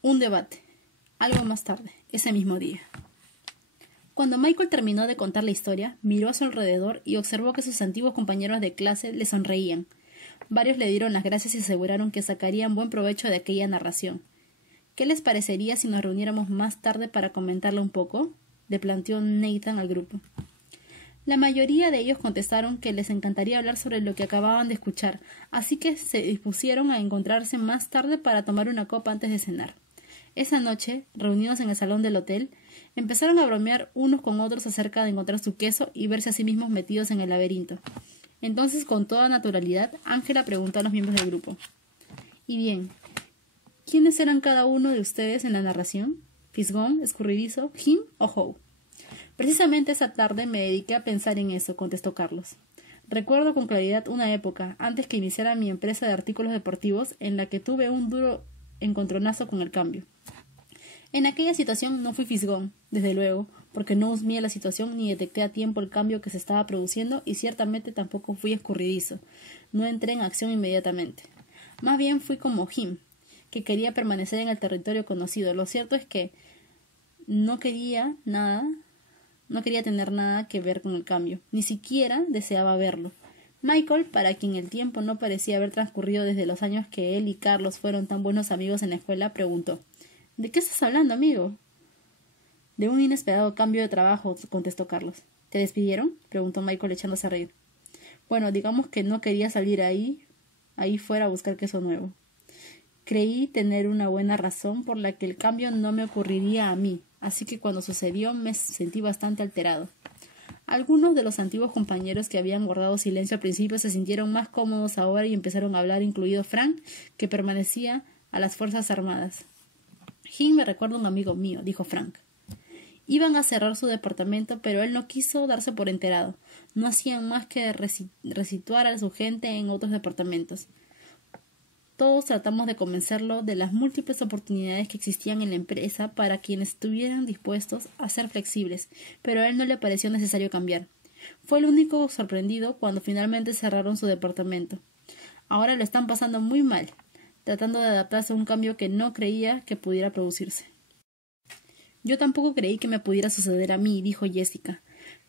Un debate. Algo más tarde, ese mismo día. Cuando Michael terminó de contar la historia, miró a su alrededor y observó que sus antiguos compañeros de clase le sonreían. Varios le dieron las gracias y aseguraron que sacarían buen provecho de aquella narración. ¿Qué les parecería si nos reuniéramos más tarde para comentarla un poco?, le planteó Nathan al grupo. La mayoría de ellos contestaron que les encantaría hablar sobre lo que acababan de escuchar, así que se dispusieron a encontrarse más tarde para tomar una copa antes de cenar. Esa noche, reunidos en el salón del hotel, empezaron a bromear unos con otros acerca de encontrar su queso y verse a sí mismos metidos en el laberinto. Entonces, con toda naturalidad, Ángela preguntó a los miembros del grupo: «Y bien, ¿quiénes eran cada uno de ustedes en la narración? ¿Fisgón, Escurridizo, Jim o Howe?» «Precisamente esa tarde me dediqué a pensar en eso», contestó Carlos. «Recuerdo con claridad una época, antes que iniciara mi empresa de artículos deportivos, en la que tuve un duro encontronazo con el cambio. En aquella situación no fui fisgón, desde luego, porque no husmeé la situación ni detecté a tiempo el cambio que se estaba produciendo, y ciertamente tampoco fui escurridizo. No entré en acción inmediatamente. Más bien fui como Jim, que quería permanecer en el territorio conocido. Lo cierto es que no quería tener nada que ver con el cambio, ni siquiera deseaba verlo. Michael, para quien el tiempo no parecía haber transcurrido desde los años que él y Carlos fueron tan buenos amigos en la escuela, preguntó: «¿De qué estás hablando, amigo?» «De un inesperado cambio de trabajo», contestó Carlos. «¿Te despidieron?», preguntó Michael echándose a reír. «Bueno, digamos que no quería salir ahí fuera a buscar queso nuevo. Creí tener una buena razón por la que el cambio no me ocurriría a mí, así que cuando sucedió me sentí bastante alterado». Algunos de los antiguos compañeros que habían guardado silencio al principio se sintieron más cómodos ahora y empezaron a hablar, incluido Frank, que permanecía a las Fuerzas Armadas. «Jim me recuerda a un amigo mío», dijo Frank. Iban a cerrar su departamento, pero él no quiso darse por enterado. No hacían más que resituar a su gente en otros departamentos. Todos tratamos de convencerlo de las múltiples oportunidades que existían en la empresa para quienes estuvieran dispuestos a ser flexibles, pero a él no le pareció necesario cambiar. Fue el único sorprendido cuando finalmente cerraron su departamento. Ahora lo están pasando muy mal, tratando de adaptarse a un cambio que no creía que pudiera producirse. «Yo tampoco creí que me pudiera suceder a mí», dijo Jessica.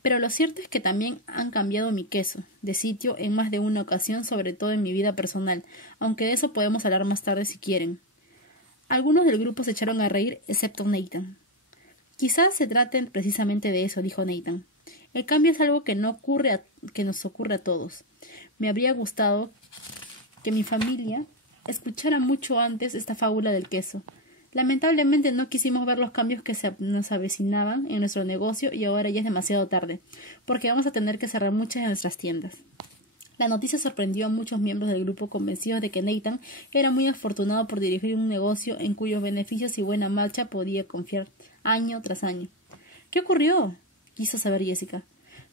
«Pero lo cierto es que también han cambiado mi queso de sitio en más de una ocasión, sobre todo en mi vida personal, aunque de eso podemos hablar más tarde si quieren». Algunos del grupo se echaron a reír, excepto Nathan. «Quizás se trate precisamente de eso», dijo Nathan. «El cambio es algo que nos ocurre a todos. Me habría gustado que mi familia escuchara mucho antes esta fábula del queso. Lamentablemente no quisimos ver los cambios que nos avecinaban en nuestro negocio y ahora ya es demasiado tarde, porque vamos a tener que cerrar muchas de nuestras tiendas». La noticia sorprendió a muchos miembros del grupo, convencidos de que Nathan era muy afortunado por dirigir un negocio en cuyos beneficios y buena marcha podía confiar año tras año. «¿Qué ocurrió?», quiso saber Jessica.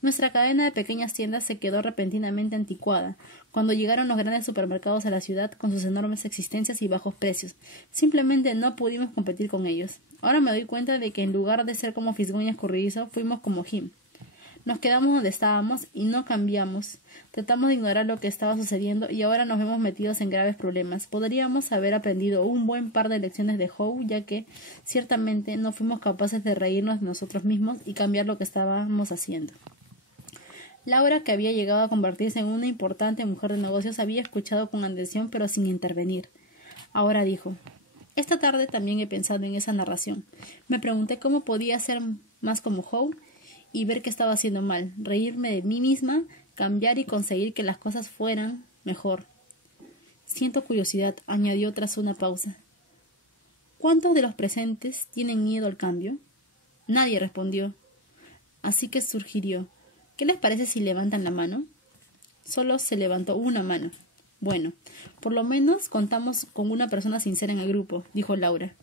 «Nuestra cadena de pequeñas tiendas se quedó repentinamente anticuada cuando llegaron los grandes supermercados a la ciudad con sus enormes existencias y bajos precios. Simplemente no pudimos competir con ellos. Ahora me doy cuenta de que en lugar de ser como Fisgón y Escurridizo, fuimos como Jim. Nos quedamos donde estábamos y no cambiamos. Tratamos de ignorar lo que estaba sucediendo y ahora nos vemos metidos en graves problemas. Podríamos haber aprendido un buen par de lecciones de Howe, ya que ciertamente no fuimos capaces de reírnos de nosotros mismos y cambiar lo que estábamos haciendo». Laura, que había llegado a convertirse en una importante mujer de negocios, había escuchado con atención pero sin intervenir. Ahora dijo: «Esta tarde también he pensado en esa narración. Me pregunté cómo podía ser más como Howe y ver que estaba haciendo mal, reírme de mí misma, cambiar y conseguir que las cosas fueran mejor. Siento curiosidad», añadió tras una pausa. «¿Cuántos de los presentes tienen miedo al cambio?» Nadie respondió. Así que sugirió: «¿Qué les parece si levantan la mano?» Solo se levantó una mano. «Bueno, por lo menos contamos con una persona sincera en el grupo», dijo Laura.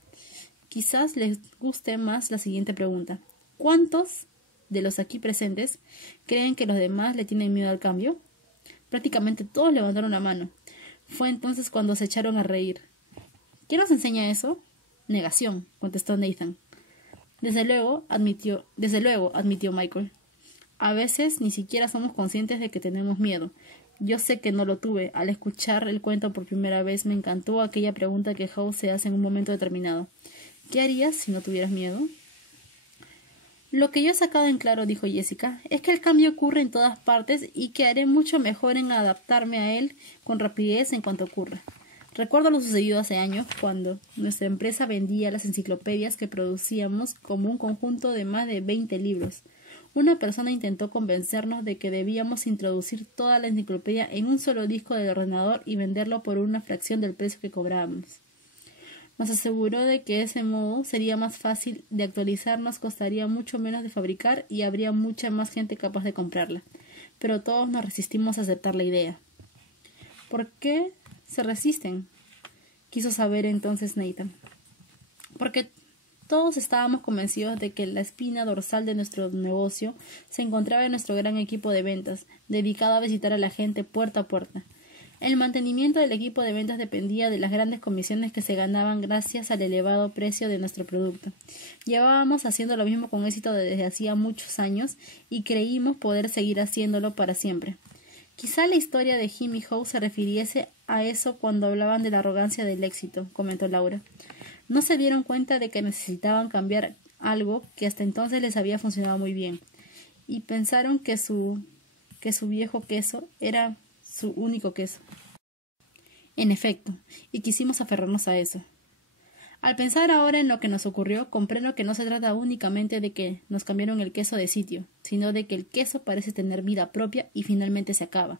«Quizás les guste más la siguiente pregunta. ¿Cuántos de los aquí presentes creen que los demás le tienen miedo al cambio?» Prácticamente todos levantaron la mano. Fue entonces cuando se echaron a reír. «¿Qué nos enseña eso?» «Negación», contestó Nathan. Desde luego, admitió Michael. «A veces ni siquiera somos conscientes de que tenemos miedo. Yo sé que no lo tuve. Al escuchar el cuento por primera vez me encantó aquella pregunta que Howe se hace en un momento determinado. ¿Qué harías si no tuvieras miedo? Lo que yo he sacado en claro, dijo Jessica, es que el cambio ocurre en todas partes y que haré mucho mejor en adaptarme a él con rapidez en cuanto ocurra. Recuerdo lo sucedido hace años cuando nuestra empresa vendía las enciclopedias que producíamos como un conjunto de más de 20 libros. Una persona intentó convencernos de que debíamos introducir toda la enciclopedia en un solo disco del ordenador y venderlo por una fracción del precio que cobrábamos. Nos aseguró de que de ese modo sería más fácil de actualizar, nos costaría mucho menos de fabricar y habría mucha más gente capaz de comprarla. Pero todos nos resistimos a aceptar la idea. ¿Por qué se resisten? Quiso saber entonces Nathan. Porque todos estábamos convencidos de que la espina dorsal de nuestro negocio se encontraba en nuestro gran equipo de ventas, dedicado a visitar a la gente puerta a puerta. El mantenimiento del equipo de ventas dependía de las grandes comisiones que se ganaban gracias al elevado precio de nuestro producto. Llevábamos haciendo lo mismo con éxito desde hacía muchos años y creímos poder seguir haciéndolo para siempre. Quizá la historia de Jim y Howe se refiriese a eso cuando hablaban de la arrogancia del éxito, comentó Laura. No se dieron cuenta de que necesitaban cambiar algo que hasta entonces les había funcionado muy bien, y pensaron que su viejo queso era su único queso. En efecto, y quisimos aferrarnos a eso. Al pensar ahora en lo que nos ocurrió, comprendo que no se trata únicamente de que nos cambiaron el queso de sitio, sino de que el queso parece tener vida propia y finalmente se acaba.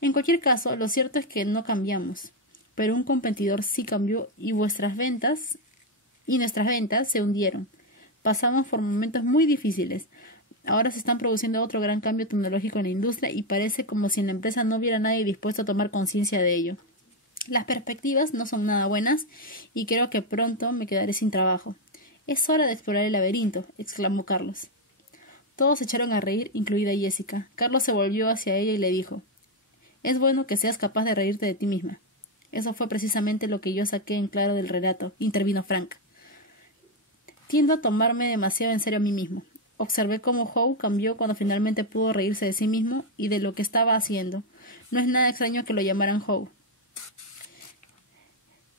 En cualquier caso, lo cierto es que no cambiamos, pero un competidor sí cambió y nuestras ventas se hundieron. Pasamos por momentos muy difíciles. Ahora se están produciendo otro gran cambio tecnológico en la industria y parece como si en la empresa no hubiera nadie dispuesto a tomar conciencia de ello. Las perspectivas no son nada buenas y creo que pronto me quedaré sin trabajo. Es hora de explorar el laberinto, exclamó Carlos. Todos se echaron a reír, incluida Jessica. Carlos se volvió hacia ella y le dijo: «Es bueno que seas capaz de reírte de ti misma». Eso fue precisamente lo que yo saqué en claro del relato, intervino Frank. Tiendo a tomarme demasiado en serio a mí mismo. Observé cómo Howe cambió cuando finalmente pudo reírse de sí mismo y de lo que estaba haciendo. No es nada extraño que lo llamaran Howe.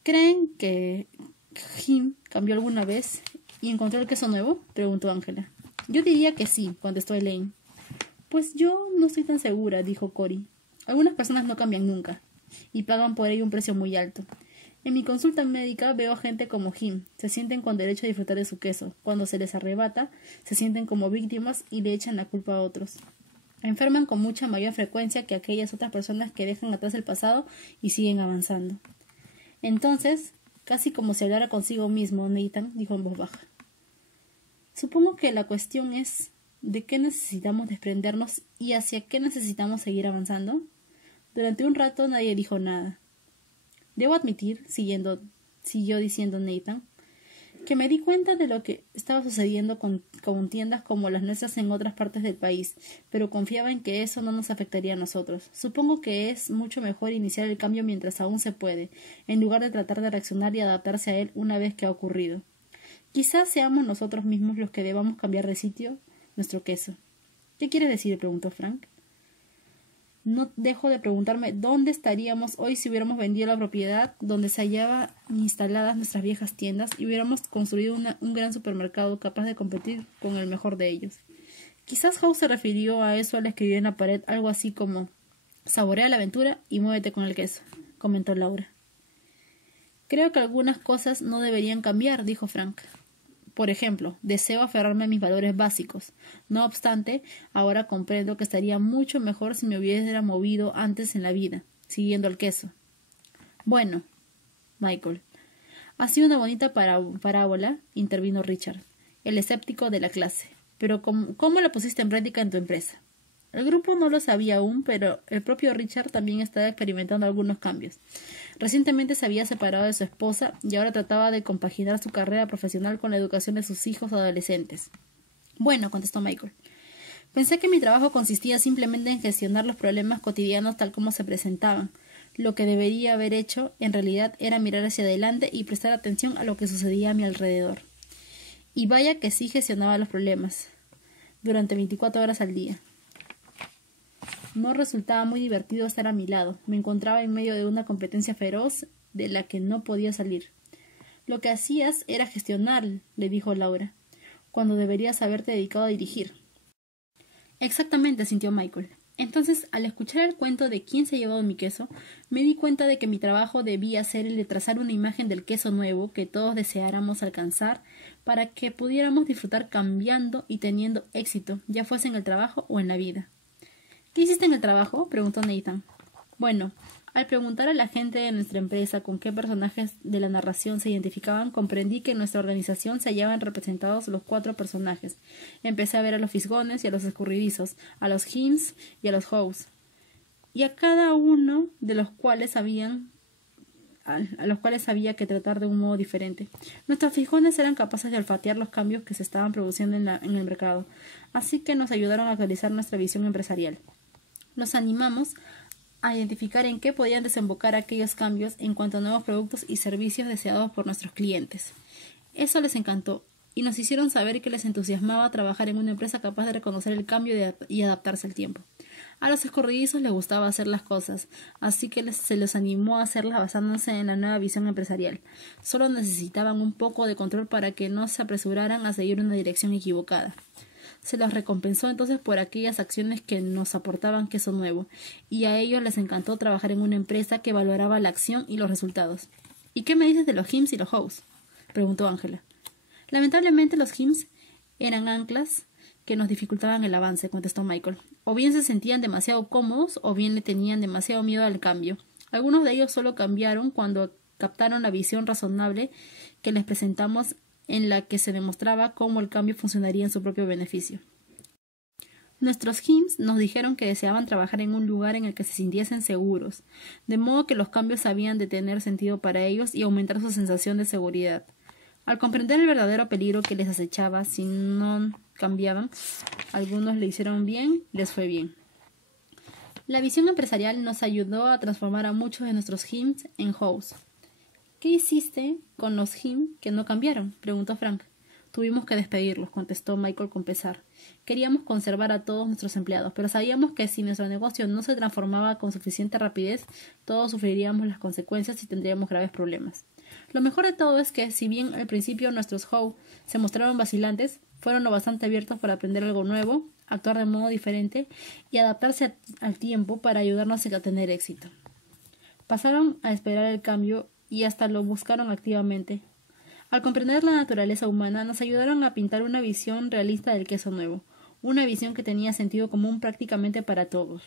¿Creen que Jim cambió alguna vez y encontró el queso nuevo?, preguntó Ángela. Yo diría que sí, contestó Elaine. Pues yo no estoy tan segura, dijo Cory. Algunas personas no cambian nunca y pagan por ello un precio muy alto. En mi consulta médica veo a gente como Jim. Se sienten con derecho a disfrutar de su queso. Cuando se les arrebata, se sienten como víctimas y le echan la culpa a otros. Enferman con mucha mayor frecuencia que aquellas otras personas que dejan atrás el pasado y siguen avanzando. Entonces, casi como si hablara consigo mismo, Nathan dijo en voz baja. Supongo que la cuestión es ¿de qué necesitamos desprendernos y hacia qué necesitamos seguir avanzando? Durante un rato nadie dijo nada. Debo admitir, siguió diciendo Nathan, que me di cuenta de lo que estaba sucediendo con tiendas como las nuestras en otras partes del país, pero confiaba en que eso no nos afectaría a nosotros. Supongo que es mucho mejor iniciar el cambio mientras aún se puede, en lugar de tratar de reaccionar y adaptarse a él una vez que ha ocurrido. Quizás seamos nosotros mismos los que debamos cambiar de sitio nuestro queso. ¿Qué quiere decir?, preguntó Frank. No dejo de preguntarme dónde estaríamos hoy si hubiéramos vendido la propiedad donde se hallaban instaladas nuestras viejas tiendas y hubiéramos construido un gran supermercado capaz de competir con el mejor de ellos. Quizás Howe se refirió a eso al escribir en la pared algo así como «Saborea la aventura y muévete con el queso», comentó Laura. «Creo que algunas cosas no deberían cambiar», dijo Frank. Por ejemplo, deseo aferrarme a mis valores básicos. No obstante, ahora comprendo que estaría mucho mejor si me hubiera movido antes en la vida, siguiendo el queso. Bueno, Michael, ha sido una bonita parábola, intervino Richard, el escéptico de la clase. Pero ¿cómo la pusiste en práctica en tu empresa? El grupo no lo sabía aún, pero el propio Richard también estaba experimentando algunos cambios. Recientemente se había separado de su esposa y ahora trataba de compaginar su carrera profesional con la educación de sus hijos adolescentes. Bueno, contestó Michael. Pensé que mi trabajo consistía simplemente en gestionar los problemas cotidianos tal como se presentaban. Lo que debería haber hecho, en realidad, era mirar hacia adelante y prestar atención a lo que sucedía a mi alrededor. Y vaya que sí gestionaba los problemas, durante 24 horas al día. No resultaba muy divertido estar a mi lado. Me encontraba en medio de una competencia feroz de la que no podía salir. Lo que hacías era gestionar, le dijo Laura, cuando deberías haberte dedicado a dirigir. Exactamente, sintió Michael. Entonces, al escuchar el cuento de quién se ha llevado mi queso, me di cuenta de que mi trabajo debía ser el de trazar una imagen del queso nuevo que todos deseáramos alcanzar para que pudiéramos disfrutar cambiando y teniendo éxito, ya fuese en el trabajo o en la vida. ¿Qué hiciste en el trabajo?, preguntó Nathan. Bueno, al preguntar a la gente de nuestra empresa con qué personajes de la narración se identificaban, comprendí que en nuestra organización se hallaban representados los 4 personajes. Empecé a ver a los fisgones y a los escurridizos, a los Hims y a los Hows, y a cada uno de los cuales había que tratar de un modo diferente. Nuestros fisgones eran capaces de olfatear los cambios que se estaban produciendo en el mercado, así que nos ayudaron a actualizar nuestra visión empresarial. Los animamos a identificar en qué podían desembocar aquellos cambios en cuanto a nuevos productos y servicios deseados por nuestros clientes. Eso les encantó y nos hicieron saber que les entusiasmaba trabajar en una empresa capaz de reconocer el cambio y adaptarse al tiempo. A los escurridizos les gustaba hacer las cosas, así que se los animó a hacerlas basándose en la nueva visión empresarial. Solo necesitaban un poco de control para que no se apresuraran a seguir una dirección equivocada. Se los recompensó entonces por aquellas acciones que nos aportaban queso nuevo, y a ellos les encantó trabajar en una empresa que valoraba la acción y los resultados. ¿Y qué me dices de los Hims y los Hows?, preguntó Ángela. Lamentablemente los Hims eran anclas que nos dificultaban el avance, contestó Michael. O bien se sentían demasiado cómodos o bien le tenían demasiado miedo al cambio. Algunos de ellos solo cambiaron cuando captaron la visión razonable que les presentamos, en la que se demostraba cómo el cambio funcionaría en su propio beneficio. Nuestros Hims nos dijeron que deseaban trabajar en un lugar en el que se sintiesen seguros, de modo que los cambios habían de tener sentido para ellos y aumentar su sensación de seguridad. Al comprender el verdadero peligro que les acechaba si no cambiaban, algunos le hicieron bien, les fue bien. La visión empresarial nos ayudó a transformar a muchos de nuestros Hims en Hows. ¿Qué hiciste con los Hims que no cambiaron?, preguntó Frank. Tuvimos que despedirlos, contestó Michael con pesar. Queríamos conservar a todos nuestros empleados, pero sabíamos que si nuestro negocio no se transformaba con suficiente rapidez, todos sufriríamos las consecuencias y tendríamos graves problemas. Lo mejor de todo es que, si bien al principio nuestros Howe se mostraron vacilantes, fueron lo bastante abiertos para aprender algo nuevo, actuar de modo diferente y adaptarse al tiempo para ayudarnos a tener éxito. Pasaron a esperar el cambio y hasta lo buscaron activamente. Al comprender la naturaleza humana, nos ayudaron a pintar una visión realista del queso nuevo, una visión que tenía sentido común prácticamente para todos.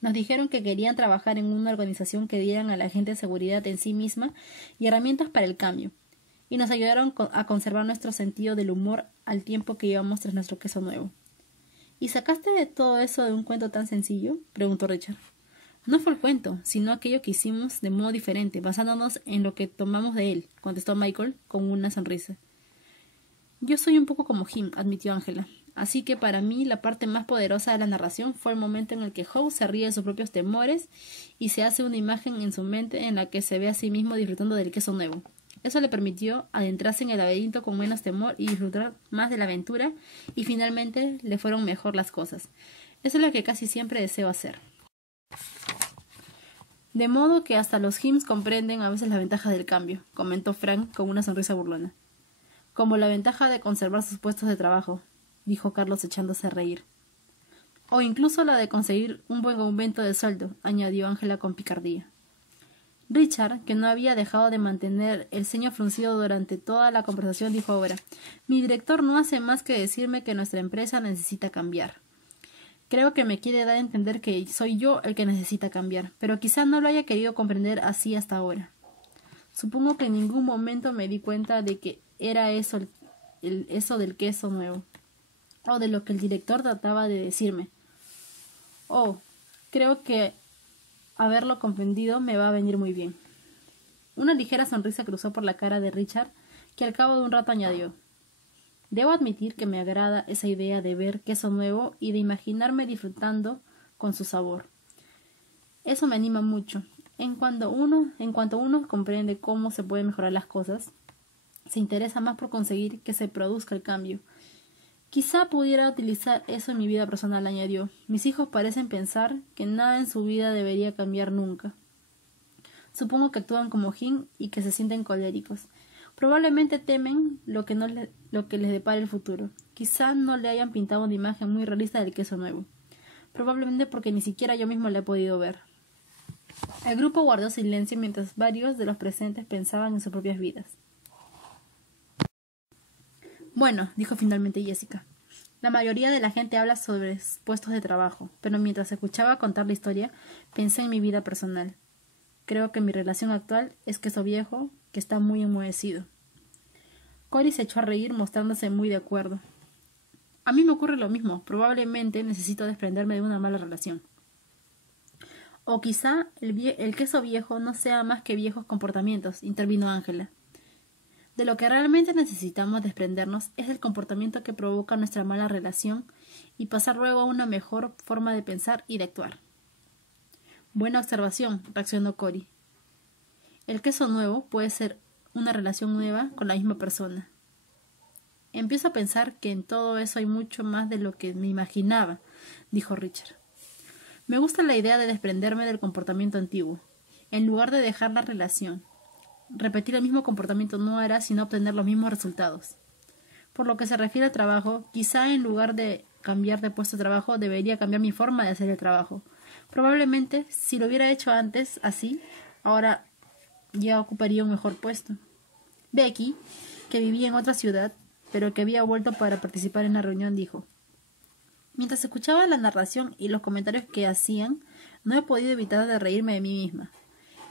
Nos dijeron que querían trabajar en una organización que dieran a la gente seguridad en sí misma y herramientas para el cambio, y nos ayudaron a conservar nuestro sentido del humor al tiempo que íbamos tras nuestro queso nuevo. ¿Y sacaste de todo eso de un cuento tan sencillo?, preguntó Richard. No fue el cuento, sino aquello que hicimos de modo diferente, basándonos en lo que tomamos de él, contestó Michael con una sonrisa. Yo soy un poco como Jim, admitió Ángela. Así que para mí la parte más poderosa de la narración fue el momento en el que Howe se ríe de sus propios temores y se hace una imagen en su mente en la que se ve a sí mismo disfrutando del queso nuevo. Eso le permitió adentrarse en el laberinto con menos temor y disfrutar más de la aventura, y finalmente le fueron mejor las cosas. Eso es lo que casi siempre deseo hacer. De modo que hasta los Hims comprenden a veces las ventajas del cambio, comentó Frank con una sonrisa burlona. Como la ventaja de conservar sus puestos de trabajo, dijo Carlos echándose a reír. O incluso la de conseguir un buen aumento de sueldo, añadió Ángela con picardía. Richard, que no había dejado de mantener el ceño fruncido durante toda la conversación, dijo ahora: Mi director no hace más que decirme que nuestra empresa necesita cambiar. Creo que me quiere dar a entender que soy yo el que necesita cambiar, pero quizá no lo haya querido comprender así hasta ahora. Supongo que en ningún momento me di cuenta de que era eso del queso nuevo, o de lo que el director trataba de decirme. Oh, creo que haberlo comprendido me va a venir muy bien. Una ligera sonrisa cruzó por la cara de Richard, que al cabo de un rato añadió: Debo admitir que me agrada esa idea de ver queso nuevo y de imaginarme disfrutando con su sabor. Eso me anima mucho. En cuanto uno comprende cómo se pueden mejorar las cosas, se interesa más por conseguir que se produzca el cambio. Quizá pudiera utilizar eso en mi vida personal, añadió. Mis hijos parecen pensar que nada en su vida debería cambiar nunca. Supongo que actúan como Jim y que se sienten coléricos. Probablemente temen lo que les depare el futuro. Quizá no le hayan pintado una imagen muy realista del queso nuevo. Probablemente porque ni siquiera yo mismo le he podido ver. El grupo guardó silencio mientras varios de los presentes pensaban en sus propias vidas. Bueno, dijo finalmente Jessica. La mayoría de la gente habla sobre puestos de trabajo, pero mientras escuchaba contar la historia, pensé en mi vida personal. Creo que mi relación actual es queso viejo que está muy enmohecido. Cory se echó a reír mostrándose muy de acuerdo. A mí me ocurre lo mismo. Probablemente necesito desprenderme de una mala relación. O quizá el queso viejo no sea más que viejos comportamientos, intervino Ángela. De lo que realmente necesitamos desprendernos es del comportamiento que provoca nuestra mala relación y pasar luego a una mejor forma de pensar y de actuar. Buena observación, reaccionó Cory. El queso nuevo puede ser una relación nueva con la misma persona. Empiezo a pensar que en todo eso hay mucho más de lo que me imaginaba, dijo Richard. Me gusta la idea de desprenderme del comportamiento antiguo, en lugar de dejar la relación. Repetir el mismo comportamiento no hará sino obtener los mismos resultados. Por lo que se refiere al trabajo, quizá en lugar de cambiar de puesto de trabajo, debería cambiar mi forma de hacer el trabajo. Probablemente, si lo hubiera hecho antes así, ahora ya ocuparía un mejor puesto. Becky, que vivía en otra ciudad, pero que había vuelto para participar en la reunión, dijo: mientras escuchaba la narración y los comentarios que hacían, no he podido evitar de reírme de mí misma.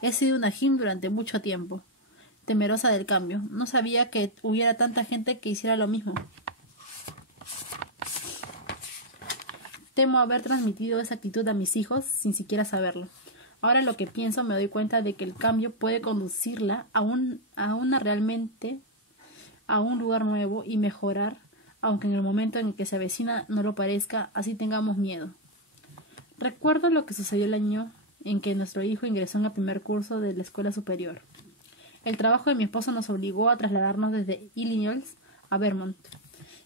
He sido una Jim durante mucho tiempo, temerosa del cambio. No sabía que hubiera tanta gente que hiciera lo mismo. Temo haber transmitido esa actitud a mis hijos sin siquiera saberlo. Ahora lo que pienso me doy cuenta de que el cambio puede conducirla a un lugar nuevo y mejorar, aunque en el momento en el que se avecina no lo parezca, así tengamos miedo. Recuerdo lo que sucedió el año en que nuestro hijo ingresó en el primer curso de la escuela superior. El trabajo de mi esposo nos obligó a trasladarnos desde Illinois a Vermont,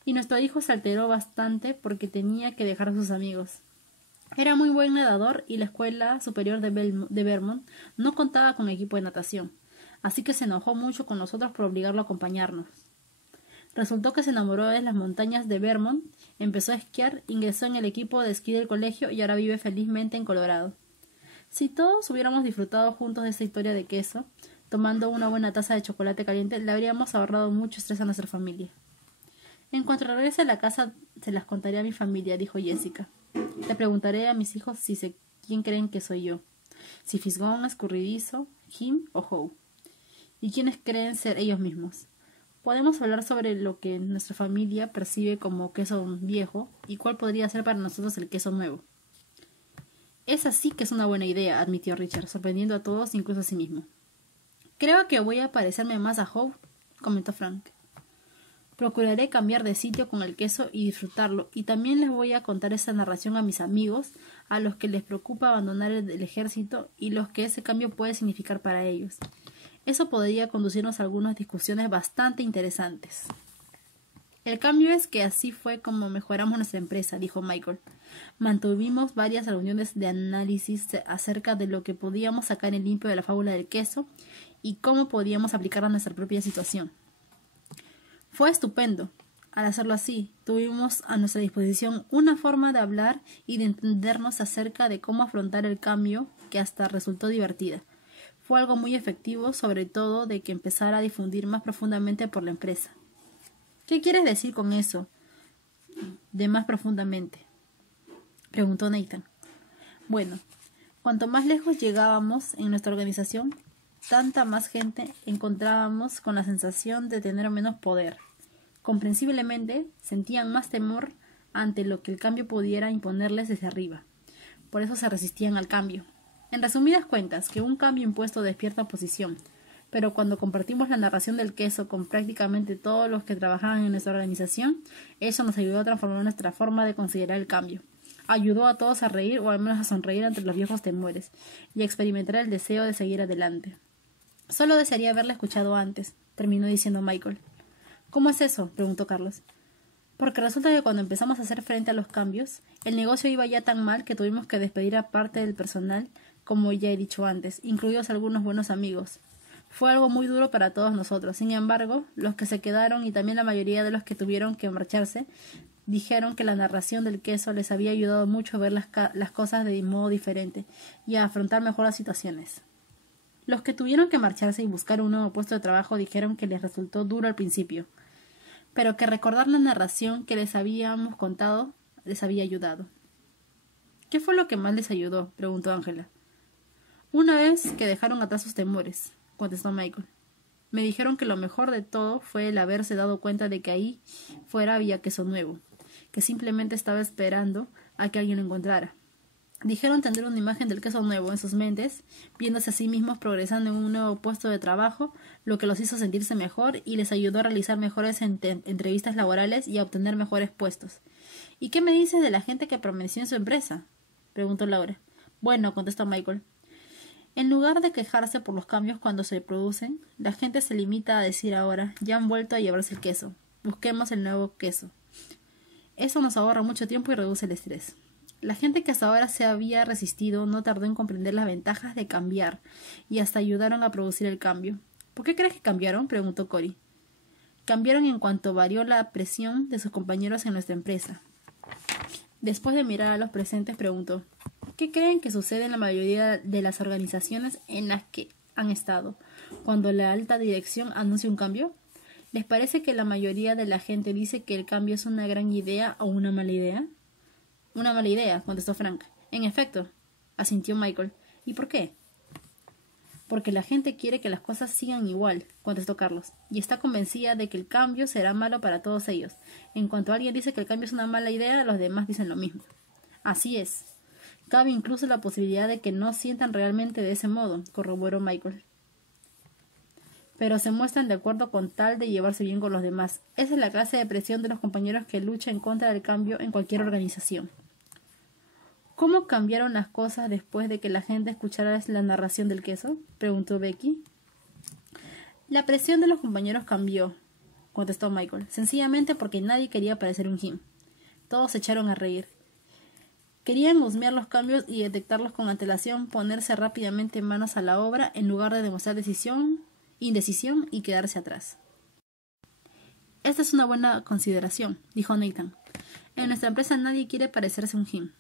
y nuestro hijo se alteró bastante porque tenía que dejar a sus amigos. Era muy buen nadador y la escuela superior de Vermont no contaba con equipo de natación, así que se enojó mucho con nosotros por obligarlo a acompañarnos. Resultó que se enamoró de las montañas de Vermont, empezó a esquiar, ingresó en el equipo de esquí del colegio y ahora vive felizmente en Colorado. Si todos hubiéramos disfrutado juntos de esta historia de queso, tomando una buena taza de chocolate caliente, le habríamos ahorrado mucho estrés a nuestra familia. En cuanto regrese a la casa, se las contaré a mi familia, dijo Jessica. Le preguntaré a mis hijos quién creen que soy yo, si fisgón, escurridizo, Jim o Howe, y quiénes creen ser ellos mismos. Podemos hablar sobre lo que nuestra familia percibe como queso viejo y cuál podría ser para nosotros el queso nuevo. Esa sí que es una buena idea, admitió Richard, sorprendiendo a todos, incluso a sí mismo. Creo que voy a parecerme más a Howe, comentó Frank. Procuraré cambiar de sitio con el queso y disfrutarlo, y también les voy a contar esta narración a mis amigos, a los que les preocupa abandonar el ejército y los que ese cambio puede significar para ellos. Eso podría conducirnos a algunas discusiones bastante interesantes. El cambio es que así fue como mejoramos nuestra empresa, dijo Michael. Mantuvimos varias reuniones de análisis acerca de lo que podíamos sacar en limpio de la fábula del queso y cómo podíamos aplicarla a nuestra propia situación. Fue estupendo. Al hacerlo así, tuvimos a nuestra disposición una forma de hablar y de entendernos acerca de cómo afrontar el cambio que hasta resultó divertida. Fue algo muy efectivo, sobre todo de que empezara a difundir más profundamente por la empresa. ¿Qué quieres decir con eso? De más profundamente, preguntó Nathan. Bueno, cuanto más lejos llegábamos en nuestra organización, tanta más gente encontrábamos con la sensación de tener menos poder. Comprensiblemente, sentían más temor ante lo que el cambio pudiera imponerles desde arriba. Por eso se resistían al cambio. En resumidas cuentas, que un cambio impuesto despierta oposición, pero cuando compartimos la narración del queso con prácticamente todos los que trabajaban en nuestra organización, eso nos ayudó a transformar nuestra forma de considerar el cambio. Ayudó a todos a reír o al menos a sonreír ante los viejos temores y a experimentar el deseo de seguir adelante. Solo desearía haberla escuchado antes, terminó diciendo Michael. ¿Cómo es eso?, preguntó Carlos. Porque resulta que cuando empezamos a hacer frente a los cambios, el negocio iba ya tan mal que tuvimos que despedir a parte del personal, como ya he dicho antes, incluidos algunos buenos amigos. Fue algo muy duro para todos nosotros. Sin embargo, los que se quedaron y también la mayoría de los que tuvieron que marcharse, dijeron que la narración del queso les había ayudado mucho a ver las cosas de modo diferente y a afrontar mejor las situaciones. Los que tuvieron que marcharse y buscar un nuevo puesto de trabajo dijeron que les resultó duro al principio, pero que recordar la narración que les habíamos contado les había ayudado. ¿Qué fue lo que más les ayudó?, preguntó Ángela. Una vez que dejaron atrás sus temores, contestó Michael. Me dijeron que lo mejor de todo fue el haberse dado cuenta de que ahí fuera había queso nuevo, que simplemente estaba esperando a que alguien lo encontrara. Dijeron tener una imagen del queso nuevo en sus mentes, viéndose a sí mismos progresando en un nuevo puesto de trabajo, lo que los hizo sentirse mejor y les ayudó a realizar mejores entrevistas laborales y a obtener mejores puestos. ¿Y qué me dices de la gente que permaneció en su empresa?, preguntó Laura. Bueno, contestó Michael. En lugar de quejarse por los cambios cuando se producen, la gente se limita a decir ahora, ya han vuelto a llevarse el queso, busquemos el nuevo queso. Eso nos ahorra mucho tiempo y reduce el estrés. La gente que hasta ahora se había resistido no tardó en comprender las ventajas de cambiar y hasta ayudaron a producir el cambio. ¿Por qué crees que cambiaron?, preguntó Cory. Cambiaron en cuanto varió la presión de sus compañeros en nuestra empresa. Después de mirar a los presentes, preguntó, ¿qué creen que sucede en la mayoría de las organizaciones en las que han estado cuando la alta dirección anuncia un cambio? ¿Les parece que la mayoría de la gente dice que el cambio es una gran idea o una mala idea? Una mala idea, contestó Frank. En efecto, asintió Michael. ¿Y por qué? Porque la gente quiere que las cosas sigan igual, contestó Carlos, y está convencida de que el cambio será malo para todos ellos. En cuanto alguien dice que el cambio es una mala idea, los demás dicen lo mismo. Así es. Cabe incluso la posibilidad de que no sientan realmente de ese modo, corroboró Michael. Pero se muestran de acuerdo con tal de llevarse bien con los demás. Esa es la clase de presión de los compañeros que lucha en contra del cambio en cualquier organización. ¿Cómo cambiaron las cosas después de que la gente escuchara la narración del queso?, preguntó Becky. La presión de los compañeros cambió, contestó Michael, sencillamente porque nadie quería parecer un Jim. Todos se echaron a reír. Querían husmear los cambios y detectarlos con antelación, ponerse rápidamente manos a la obra en lugar de demostrar indecisión y quedarse atrás. Esta es una buena consideración, dijo Nathan. En nuestra empresa nadie quiere parecerse un Jim.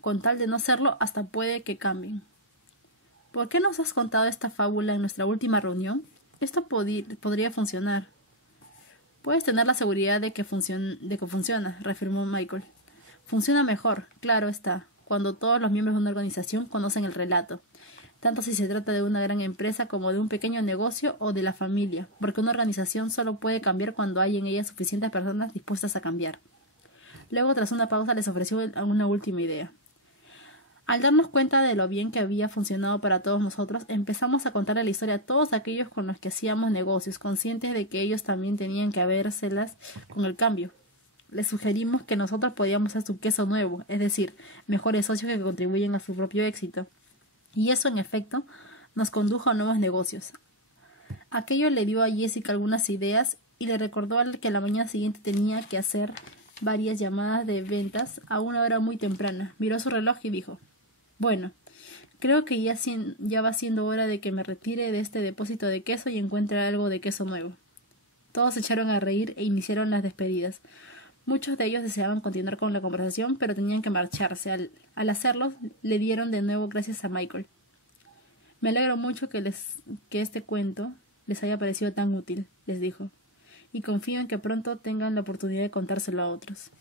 Con tal de no serlo, hasta puede que cambien. ¿Por qué nos has contado esta fábula en nuestra última reunión? Esto podría funcionar. Puedes tener la seguridad de que funciona, reafirmó Michael. Funciona mejor, claro está, cuando todos los miembros de una organización conocen el relato, tanto si se trata de una gran empresa como de un pequeño negocio o de la familia, porque una organización solo puede cambiar cuando hay en ella suficientes personas dispuestas a cambiar. Luego, tras una pausa, les ofreció una última idea. Al darnos cuenta de lo bien que había funcionado para todos nosotros, empezamos a contarle la historia a todos aquellos con los que hacíamos negocios, conscientes de que ellos también tenían que habérselas con el cambio. Les sugerimos que nosotros podíamos ser su queso nuevo, es decir, mejores socios que contribuyen a su propio éxito. Y eso, en efecto, nos condujo a nuevos negocios. Aquello le dio a Jessica algunas ideas y le recordó que la mañana siguiente tenía que hacer varias llamadas de ventas a una hora muy temprana. Miró su reloj y dijo, bueno, creo que ya va siendo hora de que me retire de este depósito de queso y encuentre algo de queso nuevo. Todos se echaron a reír e iniciaron las despedidas. Muchos de ellos deseaban continuar con la conversación, pero tenían que marcharse. Al hacerlo, le dieron de nuevo gracias a Michael. Me alegro mucho que este cuento les haya parecido tan útil, les dijo, y confío en que pronto tengan la oportunidad de contárselo a otros.